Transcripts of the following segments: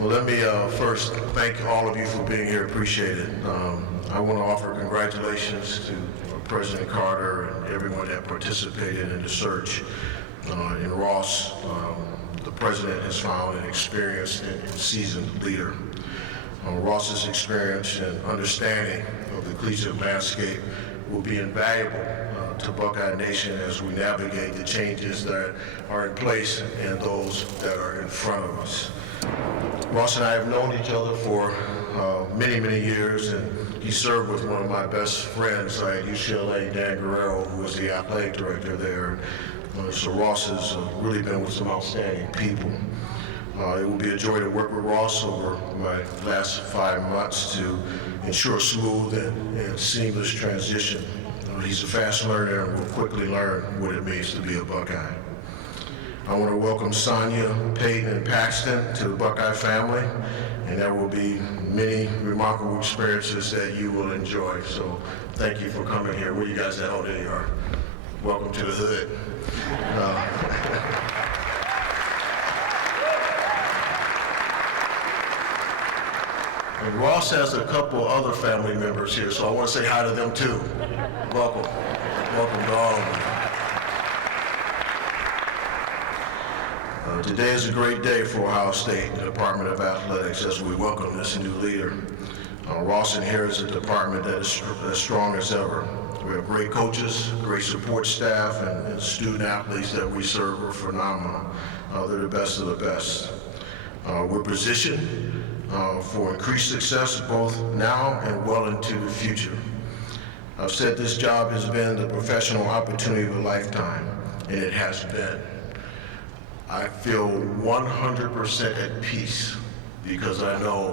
Well, let me first thank all of you for being here. Appreciate it. I want to offer congratulations to President Carter and everyone that participated in the search. In Ross, the president has found an experienced and seasoned leader. Ross's experience and understanding of the collegiate landscape will be invaluable to Buckeye Nation as we navigate the changes that are in place and those that are in front of us. Ross and I have known each other for many, many years, and he served with one of my best friends at UCLA, Dan Guerrero, who was the athletic director there. So Ross has really been with some outstanding people. It will be a joy to work with Ross over my last 5 months to ensure a smooth and seamless transition. He's a fast learner and will quickly learn what it means to be a Buckeye. I want to welcome Sonia, Peyton, and Paxton to the Buckeye family, and there will be many remarkable experiences that you will enjoy. So thank you for coming here. Where you guys at? Oh, there you are. Welcome to the hood. And Ross has a couple other family members here, so I want to say hi to them too. Welcome. Welcome to all of you. Today is a great day for Ohio State Department of Athletics as we welcome this new leader. Ross inherits a department that is as strong as ever. We have great coaches, great support staff, and student athletes that we serve are phenomenal. They're the best of the best. We're positioned for increased success both now and well into the future. I've said this job has been the professional opportunity of a lifetime, and it has been. I feel 100% at peace because I know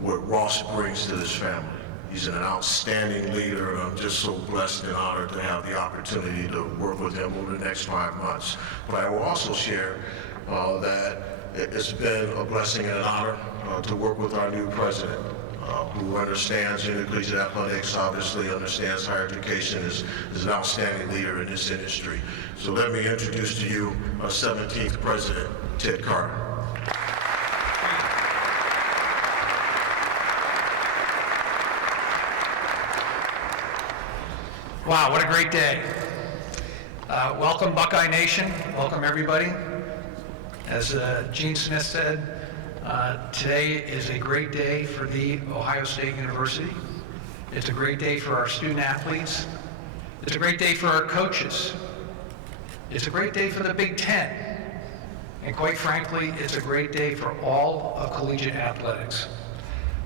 what Ross brings to this family. He's an outstanding leader, and I'm just so blessed and honored to have the opportunity to work with him over the next 5 months. But I will also share that it's been a blessing and an honor to work with our new president, who understands collegiate athletics, obviously understands higher education, is an outstanding leader in this industry. So let me introduce to you our 17th president, Ted Carter. Wow, what a great day. Welcome Buckeye Nation, welcome everybody. As Gene Smith said, today is a great day for the Ohio State University. It's a great day for our student athletes. It's a great day for our coaches. It's a great day for the Big Ten. And quite frankly, it's a great day for all of collegiate athletics.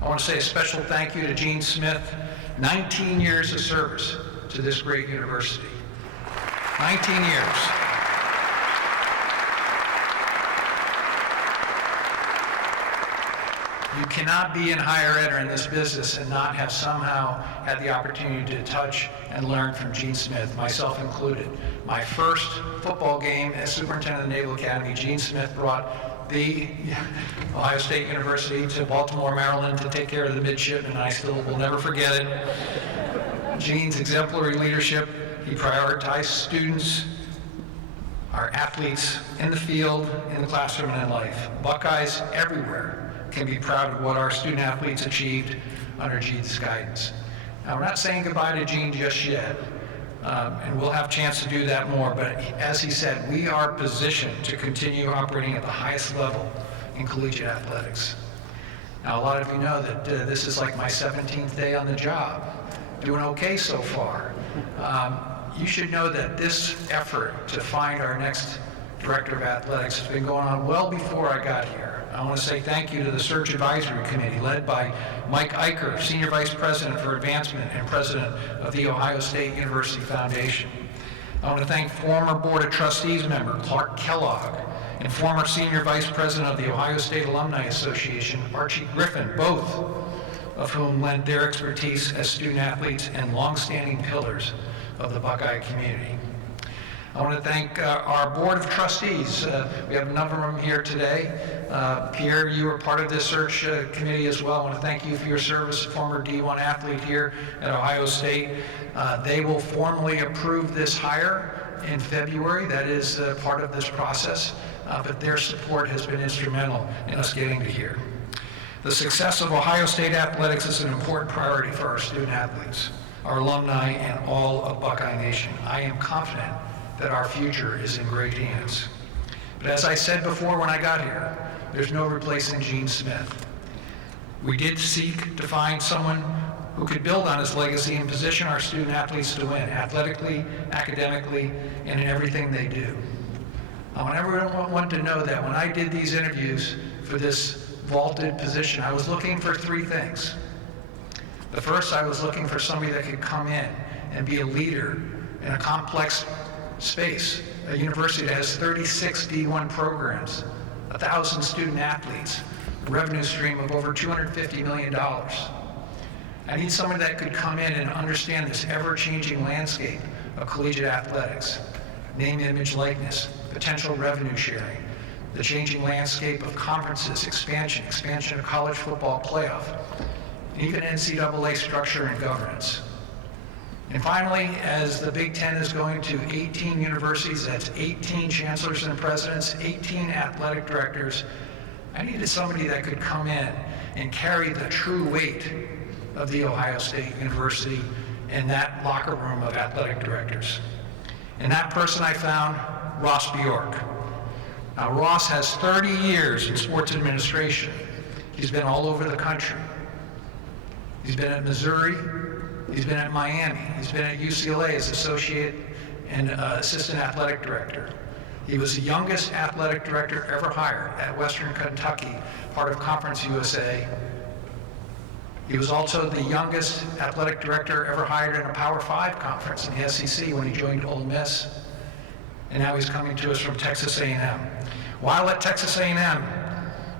I want to say a special thank you to Gene Smith, 19 years of service to this great university. 19 years. You cannot be in higher ed or in this business and not have somehow had the opportunity to touch and learn from Gene Smith, myself included. My first football game as superintendent of the Naval Academy, Gene Smith brought the Ohio State University to Baltimore, Maryland to take care of the midshipmen, and I still will never forget it. Gene's exemplary leadership, he prioritized students, our athletes in the field, in the classroom, and in life. Buckeyes everywhere can be proud of what our student athletes achieved under Gene's guidance. Now, we're not saying goodbye to Gene just yet, and we'll have a chance to do that more, but as he said, we are positioned to continue operating at the highest level in collegiate athletics. Now, a lot of you know that this is like my 17th day on the job, doing okay so far. You should know that this effort to find our next director of athletics has been going on well before I got here. I want to say thank you to the Search Advisory Committee led by Mike Eicher, Senior Vice President for Advancement and President of the Ohio State University Foundation. I want to thank former Board of Trustees member Clark Kellogg and former Senior Vice President of the Ohio State Alumni Association, Archie Griffin, both of whom lent their expertise as student athletes and longstanding pillars of the Buckeye community. I want to thank our Board of Trustees. We have a number of them here today. Pierre, you were part of this search committee as well. I want to thank you for your service, former D1 athlete here at Ohio State. They will formally approve this hire in February. That is part of this process, but their support has been instrumental in us getting to here. The success of Ohio State athletics is an important priority for our student athletes, our alumni, and all of Buckeye Nation. I am confident that our future is in great hands. But as I said before when I got here, there's no replacing Gene Smith. We did seek to find someone who could build on his legacy and position our student athletes to win, athletically, academically, and in everything they do. I want everyone to know that when I did these interviews for this vaulted position, I was looking for three things. The first, I was looking for somebody that could come in and be a leader in a complex space, a university that has 36 D1 programs, 1,000 student athletes, a revenue stream of over $250 million. I need somebody that could come in and understand this ever-changing landscape of collegiate athletics, name, image, likeness, potential revenue sharing, the changing landscape of conferences, expansion of college football playoff, and even NCAA structure and governance. And finally, as the Big Ten is going to 18 universities, that's 18 chancellors and presidents, 18 athletic directors, I needed somebody that could come in and carry the true weight of the Ohio State University in that locker room of athletic directors. And that person I found, Ross Bjork. Now, Ross has 30 years in sports administration. He's been all over the country. He's been at Missouri, he's been at Miami, he's been at UCLA as associate and assistant athletic director. He was the youngest athletic director ever hired at Western Kentucky, part of Conference USA. He was also the youngest athletic director ever hired in a Power 5 conference in the SEC when he joined Ole Miss. And now he's coming to us from Texas A&M. While at Texas A&M,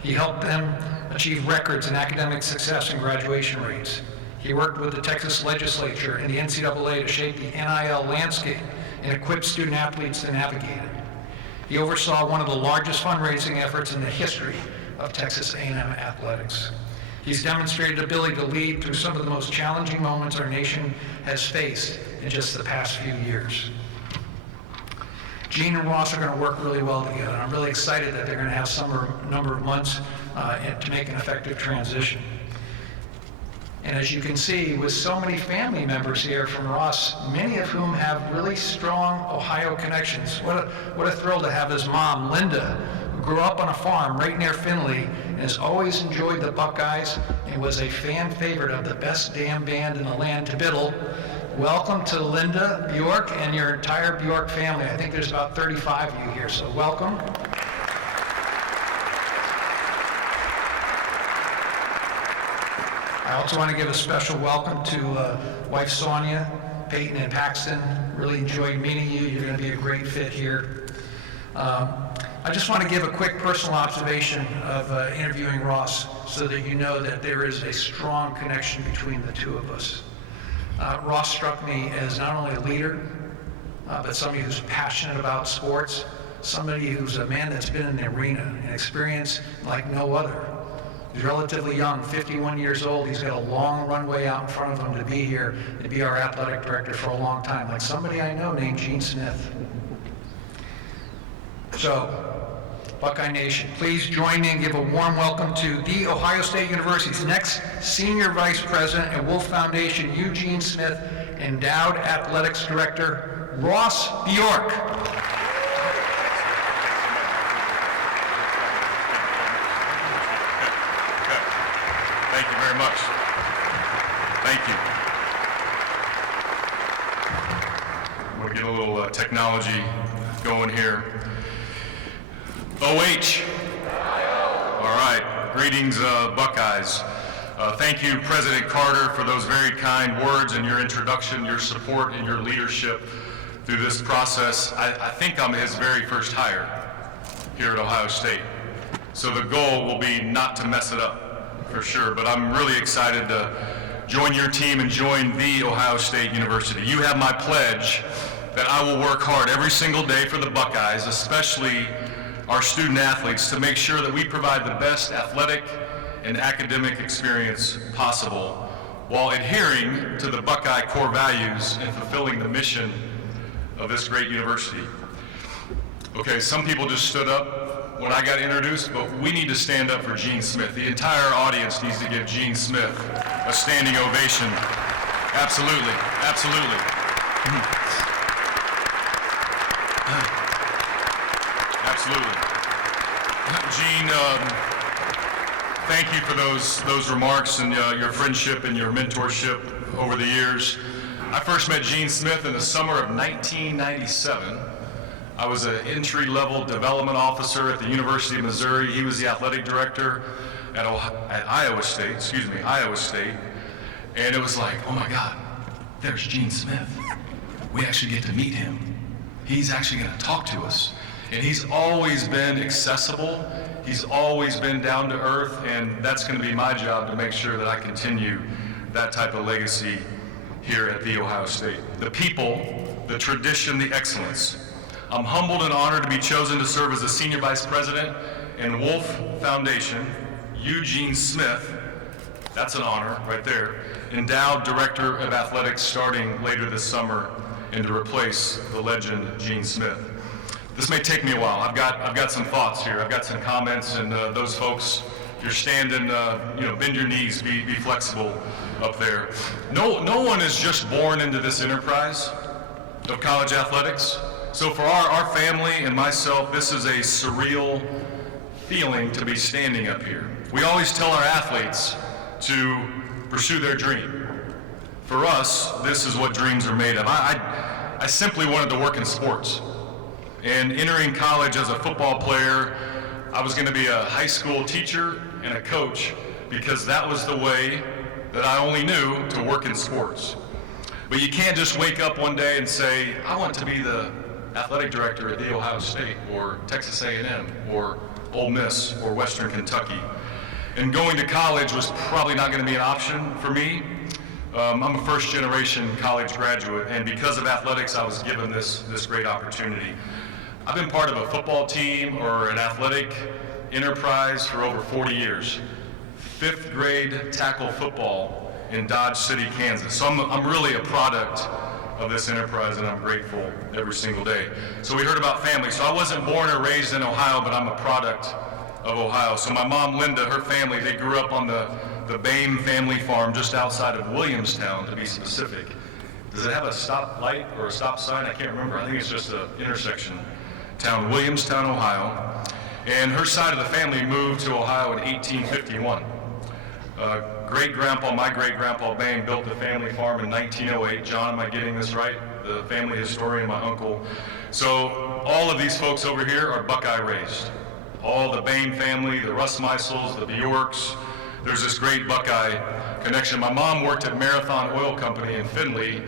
he helped them achieve records in academic success and graduation rates. He worked with the Texas legislature and the NCAA to shape the NIL landscape and equip student athletes to navigate it. He oversaw one of the largest fundraising efforts in the history of Texas A&M athletics. He's demonstrated ability to lead through some of the most challenging moments our nation has faced in just the past few years. Gene and Ross are going to work really well together, and I'm really excited that they're going to have some number of months to make an effective transition. And as you can see, with so many family members here from Ross, many of whom have really strong Ohio connections. What a thrill to have his mom, Linda, who grew up on a farm right near Findlay and has always enjoyed the Buckeyes and was a fan favorite of the best damn band in the land, Biddle. Welcome to Linda Bjork and your entire Bjork family. I think there's about 35 of you here, so welcome. I also want to give a special welcome to wife Sonia, Peyton, and Paxton. Really enjoyed meeting you. You're going to be a great fit here. I just want to give a quick personal observation of interviewing Ross so that you know that there is a strong connection between the two of us. Ross struck me as not only a leader, but somebody who's passionate about sports, somebody who's a man that's been in the arena and experienced like no other. He's relatively young, 51 years old. He's got a long runway out in front of him to be here, to be our athletic director for a long time, like somebody I know named Gene Smith. So, Buckeye Nation, please join me and give a warm welcome to The Ohio State University's next Senior Vice President and Wolf Foundation, Eugene Smith, Endowed Athletics Director, Ross Bjork. Thank you very much. Thank you. I'm going to get a little technology going here. OH. All right. Greetings, Buckeyes. Thank you, President Carter, for those very kind words and your introduction, your support, and your leadership through this process. I think I'm his very first hire here at Ohio State. So the goal will be not to mess it up, for sure, but I'm really excited to join your team and join The Ohio State University. You have my pledge that I will work hard every single day for the Buckeyes, especially our student athletes, to make sure that we provide the best athletic and academic experience possible while adhering to the Buckeye core values and fulfilling the mission of this great university. Okay, some people just stood up. when I got introduced, but we need to stand up for Gene Smith. The entire audience needs to give Gene Smith a standing ovation. Absolutely, absolutely. Absolutely. Gene, thank you for those remarks and your friendship and your mentorship over the years. I first met Gene Smith in the summer of 1997. I was an entry-level development officer at the University of Missouri. He was the athletic director at Iowa State, and it was like, oh my God, there's Gene Smith. We actually get to meet him. He's actually going to talk to us. And he's always been accessible. He's always been down to earth, and that's going to be my job to make sure that I continue that type of legacy here at The Ohio State. The people, the tradition, the excellence. I'm humbled and honored to be chosen to serve as the Senior Vice President in Wolf Foundation. Eugene Smith, that's an honor right there, endowed Director of Athletics starting later this summer, and to replace the legend Gene Smith. This may take me a while. I've got some thoughts here. I've got some comments, and those folks, if you're standing, bend your knees, be flexible up there. No one is just born into this enterprise of college athletics. So for our family and myself, this is a surreal feeling to be standing up here. We always tell our athletes to pursue their dream. For us, this is what dreams are made of. I simply wanted to work in sports. And entering college as a football player, I was going to be a high school teacher and a coach because that was the way that I only knew to work in sports. But you can't just wake up one day and say, I want to be the athletic director at The Ohio State or Texas A&M or Ole Miss or Western Kentucky. And going to college was probably not going to be an option for me. I'm a first-generation college graduate, and because of athletics, I was given this great opportunity. I've been part of a football team or an athletic enterprise for over 40 years. 5th grade tackle football in Dodge City, Kansas. So I'm really a product of this enterprise, and I'm grateful every single day. So we heard about family. So I wasn't born or raised in Ohio, but I'm a product of Ohio. So my mom, Linda, her family, they grew up on the Boehm family farm just outside of Williamstown, to be specific. Does it have a stop light or a stop sign? I can't remember. I think it's just an intersection town, Williamstown, Ohio. And her side of the family moved to Ohio in 1851. My great-grandpa Boehm built the family farm in 1908. John, am I getting this right? The family historian, my uncle. So all of these folks over here are Buckeye raised. All the Boehm family, the Russ Meisels, the Bjorks. There's this great Buckeye connection. My mom worked at Marathon Oil Company in Findlay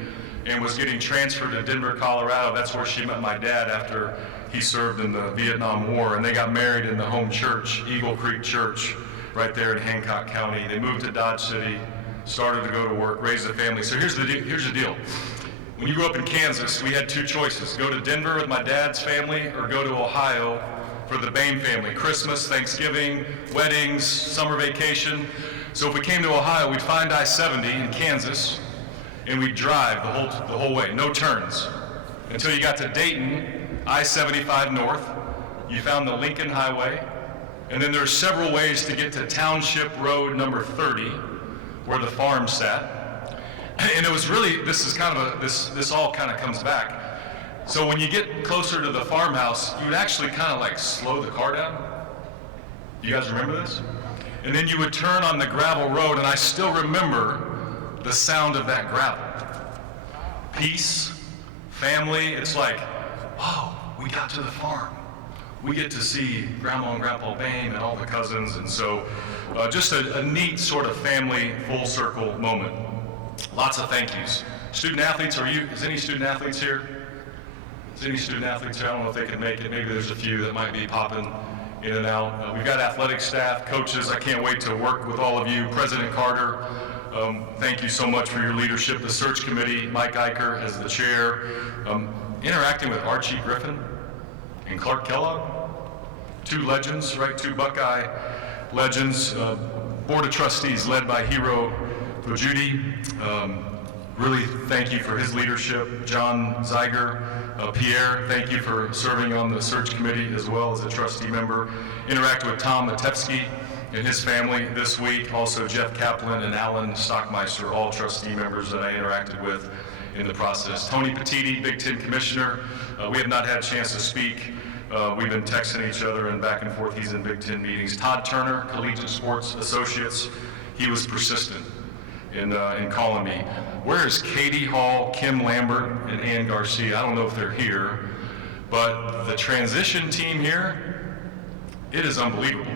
and was getting transferred to Denver, Colorado. That's where she met my dad after he served in the Vietnam War, and they got married in the home church, Eagle Creek Church, right there in Hancock County. They moved to Dodge City, started to go to work, raised a family. So here's the deal. When you grew up in Kansas, we had two choices: go to Denver with my dad's family or go to Ohio for the Boehm family. Christmas, Thanksgiving, weddings, summer vacation. So if we came to Ohio, we'd find I-70 in Kansas, and we'd drive the whole way, no turns, until you got to Dayton, I-75 north. You found the Lincoln Highway, and then there's several ways to get to Township Road number 30, where the farm sat. And it was really, this all kind of comes back. So when you get closer to the farmhouse, you would actually kind of like slow the car down. You guys remember this? And then you would turn on the gravel road, and I still remember the sound of that gravel. Peace, family, it's like, whoa, we got to the farm. We get to see Grandma and Grandpa Boehm and all the cousins, and so just a neat sort of family full circle moment. Lots of thank yous. Student athletes, is any student athletes here? Is any student athletes here? I don't know if they can make it. Maybe there's a few that might be popping in and out. We've got athletic staff, coaches. I can't wait to work with all of you. President Carter, thank you so much for your leadership. The search committee, Mike Eicher as the chair. Interacting with Archie Griffin and Clark Kellogg, two legends, right? Two Buckeye legends. Board of Trustees led by Hero Judy. Really thank you for his leadership. John Zeiger, Pierre, thank you for serving on the search committee as well as a trustee member. Interacted with Tom Matevsky and his family this week. Also Jeff Kaplan and Alan Stockmeister, all trustee members that I interacted with in the process. Tony Petiti, Big Ten Commissioner. We have not had a chance to speak. We've been texting each other and back and forth. He's in Big Ten meetings. Todd Turner, Collegiate Sports Associates. He was persistent in calling me. Where is Katie Hall, Kim Lambert, and Ann Garcia? I don't know if they're here, but the transition team here, it is unbelievable.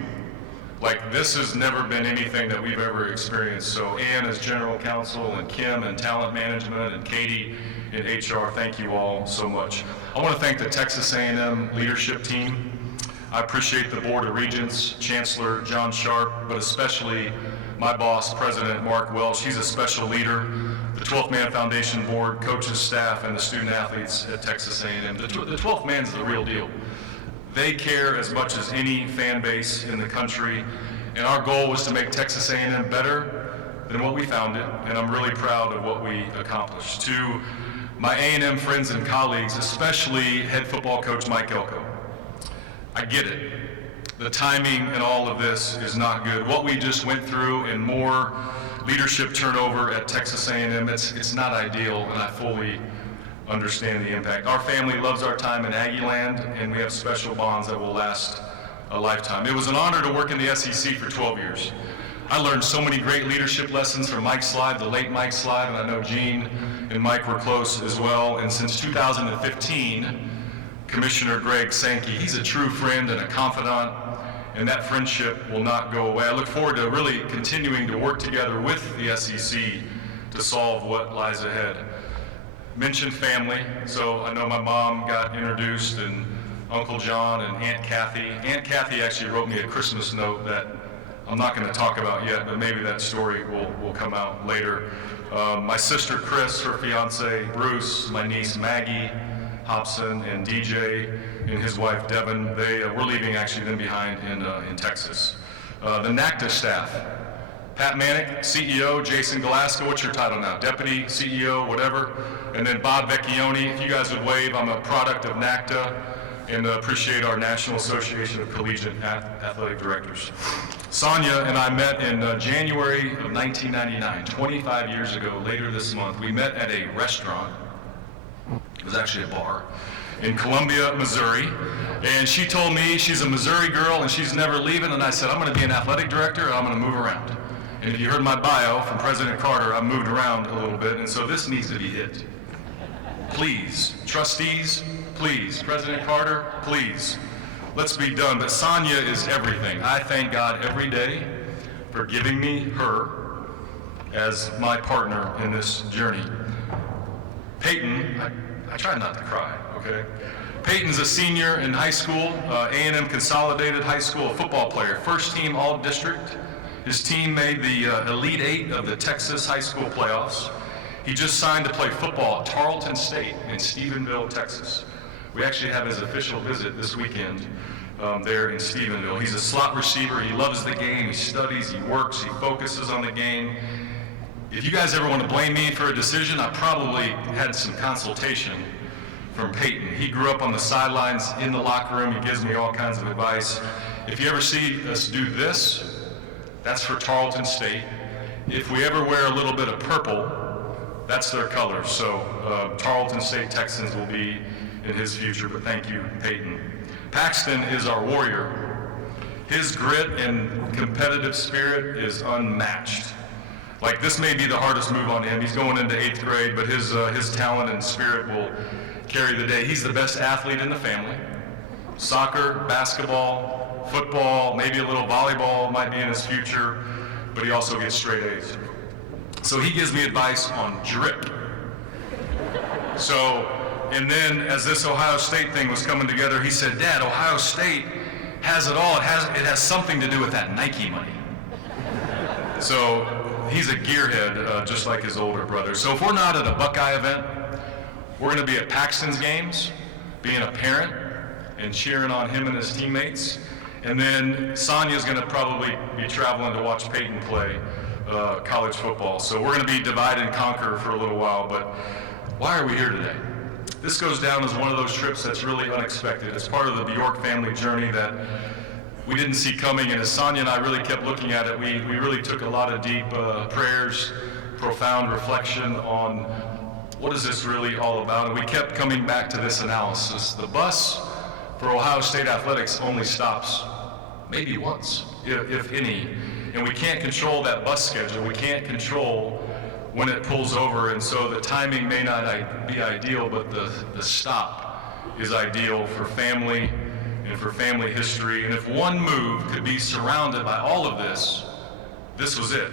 Like, this has never been anything that we've ever experienced. So Ann as general counsel, and Kim and talent management, and Katie in HR, thank you all so much. I want to thank the Texas A&M leadership team. I appreciate the Board of Regents, Chancellor John Sharp, but especially my boss, President Mark Welch. He's a special leader. The 12th Man Foundation Board, coaches, staff, and the student athletes at Texas A&M. The 12th Man's the real deal. They care as much as any fan base in the country, and our goal was to make Texas A&M better than what we found it, and I'm really proud of what we accomplished. To my A&M friends and colleagues, especially head football coach Mike Elko, I get it. The timing in all of this is not good. What we just went through and more leadership turnover at Texas A&M, it's not ideal, and I fully understand the impact. Our family loves our time in Aggie Land, and we have special bonds that will last a lifetime. It was an honor to work in the SEC for 12 years. I learned so many great leadership lessons from Mike Slide, the late Mike Slide, and I know Gene and Mike were close as well. And since 2015, Commissioner Greg Sankey, he's a true friend and a confidant, and that friendship will not go away. I look forward to really continuing to work together with the SEC to solve what lies ahead. Mentioned family, so I know my mom got introduced, and Uncle John and Aunt Kathy. Aunt Kathy actually wrote me a Christmas note that I'm not going to talk about yet, but maybe that story will come out later. My sister Chris, her fiance Bruce, my niece Maggie Hobson, and DJ and his wife Devin, we're leaving actually them behind in Texas. The NACTA staff, Pat Manick, CEO, Jason Galaska, what's your title now? Deputy, CEO, whatever. And then Bob Vecchione, if you guys would wave, I'm a product of NACTA and appreciate our National Association of Collegiate Athletic Directors. Sonia and I met in January of 1999, 25 years ago, later this month. We met at a restaurant. It was actually a bar in Columbia, Missouri. And she told me she's a Missouri girl and she's never leaving. And I said, I'm going to be an athletic director and I'm going to move around. And if you heard my bio from President Carter, I've moved around a little bit. And so this needs to be hit. Please, trustees, please, President Carter, please, let's be done. But Sonia is everything. I thank God every day for giving me her as my partner in this journey. Peyton, I try not to cry, okay? Peyton's a senior in high school, A&M Consolidated High School, a football player, first team all-district. His team made the Elite Eight of the Texas high school playoffs. He just signed to play football at Tarleton State in Stephenville, Texas. We actually have his official visit this weekend there in Stephenville. He's a slot receiver. He loves the game. He studies. He works. He focuses on the game. If you guys ever want to blame me for a decision, I probably had some consultation from Peyton. He grew up on the sidelines in the locker room. He gives me all kinds of advice. If you ever see us do this, that's for Tarleton State. If we ever wear a little bit of purple, that's their colors. So Tarleton State Texans will be in his future, but thank you, Peyton. Paxton is our warrior. His grit and competitive spirit is unmatched. Like, this may be the hardest move on him. He's going into 8th grade, but his talent and spirit will carry the day. He's the best athlete in the family. Soccer, basketball, football, maybe a little volleyball might be in his future, but he also gets straight A's. So he gives me advice on drip. So, and then as this Ohio State thing was coming together, he said, Dad, Ohio State has it all. It has something to do with that Nike money. So he's a gearhead, just like his older brother. So if we're not at a Buckeye event, we're going to be at Paxton's games, being a parent and cheering on him and his teammates. And then Sonia's going to probably be traveling to watch Peyton play college football. So we're going to be divide and conquer for a little while, but why are we here today? This goes down as one of those trips that's really unexpected. It's part of the Bjork family journey that we didn't see coming, and as Sonia and I really kept looking at it, we really took a lot of deep prayers, profound reflection on what is this really all about, and we kept coming back to this analysis. The bus for Ohio State athletics only stops maybe once, if any, and we can't control that bus schedule. We can't control when it pulls over, and so the timing may not be ideal, but the stop is ideal for family and for family history. And if one move could be surrounded by all of this, this was it.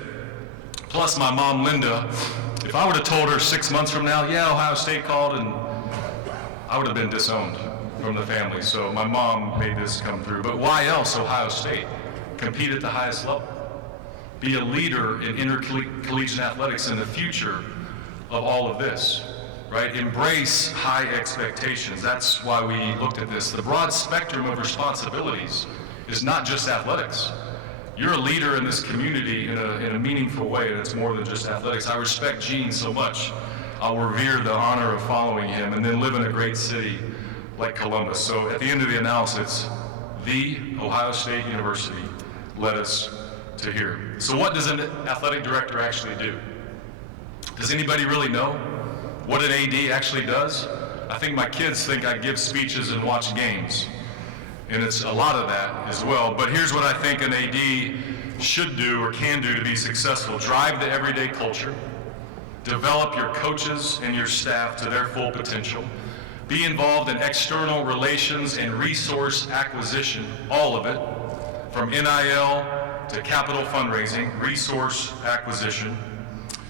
Plus my mom, Linda, if I would have told her 6 months from now, yeah, Ohio State called, and I would have been disowned from the family. So my mom made this come through. But why else Ohio State? Compete at the highest level. Be a leader in intercollegiate athletics in the future of all of this, right? Embrace high expectations. That's why we looked at this. The broad spectrum of responsibilities is not just athletics. You're a leader in this community in a meaningful way, and it's more than just athletics. I respect Gene so much. I'll revere the honor of following him and then live in a great city like Columbus. So at the end of the analysis, the Ohio State University led us to here. So what does an athletic director actually do? Does anybody really know what an AD actually does? I think my kids think I give speeches and watch games, and it's a lot of that as well. But here's what I think an AD should do or can do to be successful. Drive the everyday culture. Develop your coaches and your staff to their full potential. Be involved in external relations and resource acquisition, all of it, from NIL to capital fundraising, resource acquisition,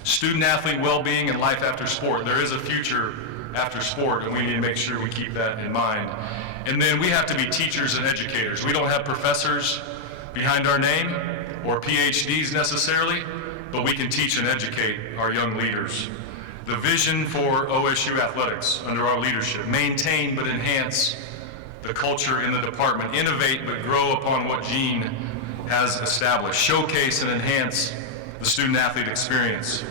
student-athlete well-being, and life after sport. There is a future after sport, and we need to make sure we keep that in mind. And then we have to be teachers and educators. We don't have professors behind our name or PhDs necessarily, but we can teach and educate our young leaders. The vision for OSU athletics under our leadership: maintain but enhance the culture in the department, innovate but grow upon what Gene has established, showcase and enhance the student-athlete experience,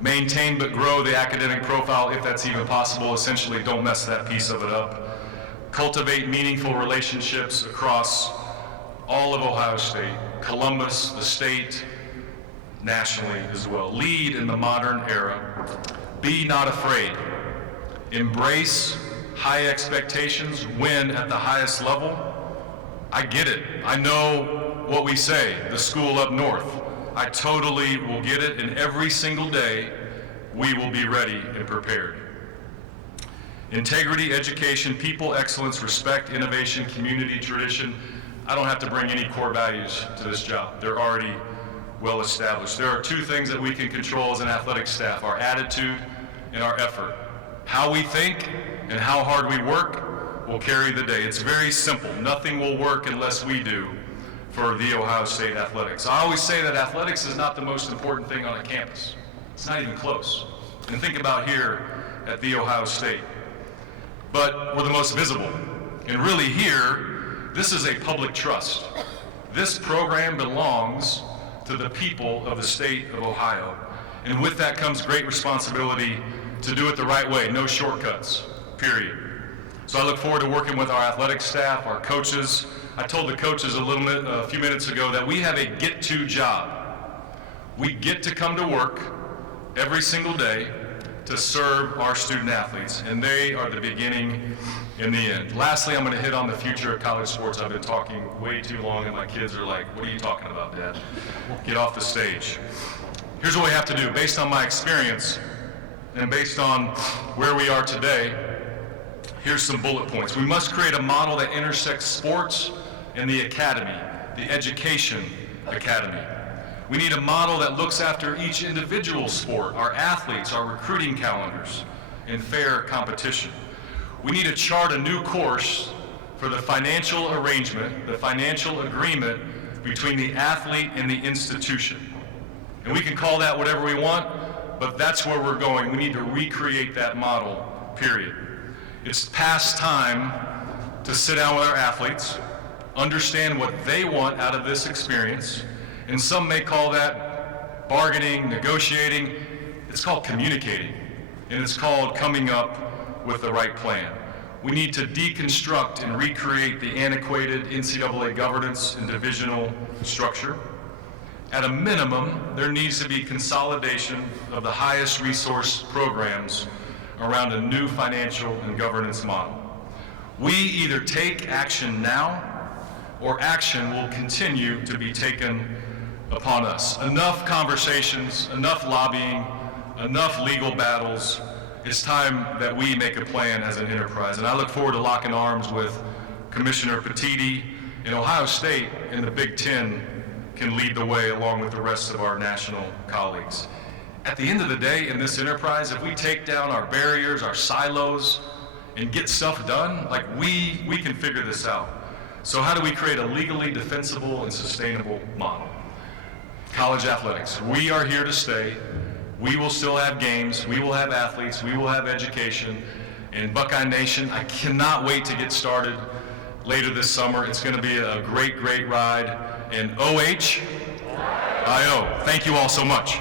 maintain but grow the academic profile if that's even possible. Essentially, don't mess that piece of it up. Cultivate meaningful relationships across all of Ohio State, Columbus, the state, nationally as well. Lead in the modern era. Be not afraid. Embrace high expectations. Win at the highest level. I get it. I know what we say, the school up north. I totally will get it, and every single day we will be ready and prepared. Integrity, education, people, excellence, respect, innovation, community, tradition. I don't have to bring any core values to this job. They're already well established. There are two things that we can control as an athletic staff: our attitude and our effort. How we think and how hard we work will carry the day. It's very simple. Nothing will work unless we do for the Ohio State athletics. I always say that athletics is not the most important thing on a campus. It's not even close. And think about here at the Ohio State. But we're the most visible. And really here, this is a public trust. This program belongs to the people of the state of Ohio. And with that comes great responsibility to do it the right way, no shortcuts, period. So I look forward to working with our athletic staff, our coaches. I told the coaches a few minutes ago that we have a get-to job. We get to come to work every single day to serve our student athletes, and they are the beginning and the end. Lastly, I'm going to hit on the future of college sports. I've been talking way too long, and my kids are like, "What are you talking about, Dad? Get off the stage." Here's what we have to do. Based on my experience and based on where we are today, here's some bullet points. We must create a model that intersects sports and the academy, the education academy. We need a model that looks after each individual sport, our athletes, our recruiting calendars, and fair competition. We need to chart a new course for the financial arrangement, the financial agreement between the athlete and the institution. And we can call that whatever we want, but that's where we're going. We need to recreate that model, period. It's past time to sit down with our athletes, understand what they want out of this experience, and some may call that bargaining, negotiating. It's called communicating, and it's called coming up with the right plan. We need to deconstruct and recreate the antiquated NCAA governance and divisional structure. At a minimum, there needs to be consolidation of the highest resource programs around a new financial and governance model. We either take action now, or action will continue to be taken upon us. Enough conversations, enough lobbying, enough legal battles. It's time that we make a plan as an enterprise. And I look forward to locking arms with Commissioner Petiti, and Ohio State in the Big Ten can lead the way along with the rest of our national colleagues. At the end of the day, in this enterprise, if we take down our barriers, our silos, and get stuff done, like we can figure this out. So how do we create a legally defensible and sustainable model? College athletics, we are here to stay. We will still have games, we will have athletes, we will have education. And Buckeye Nation, I cannot wait to get started later this summer. It's gonna be a great, great ride. And OH, IO, thank you all so much.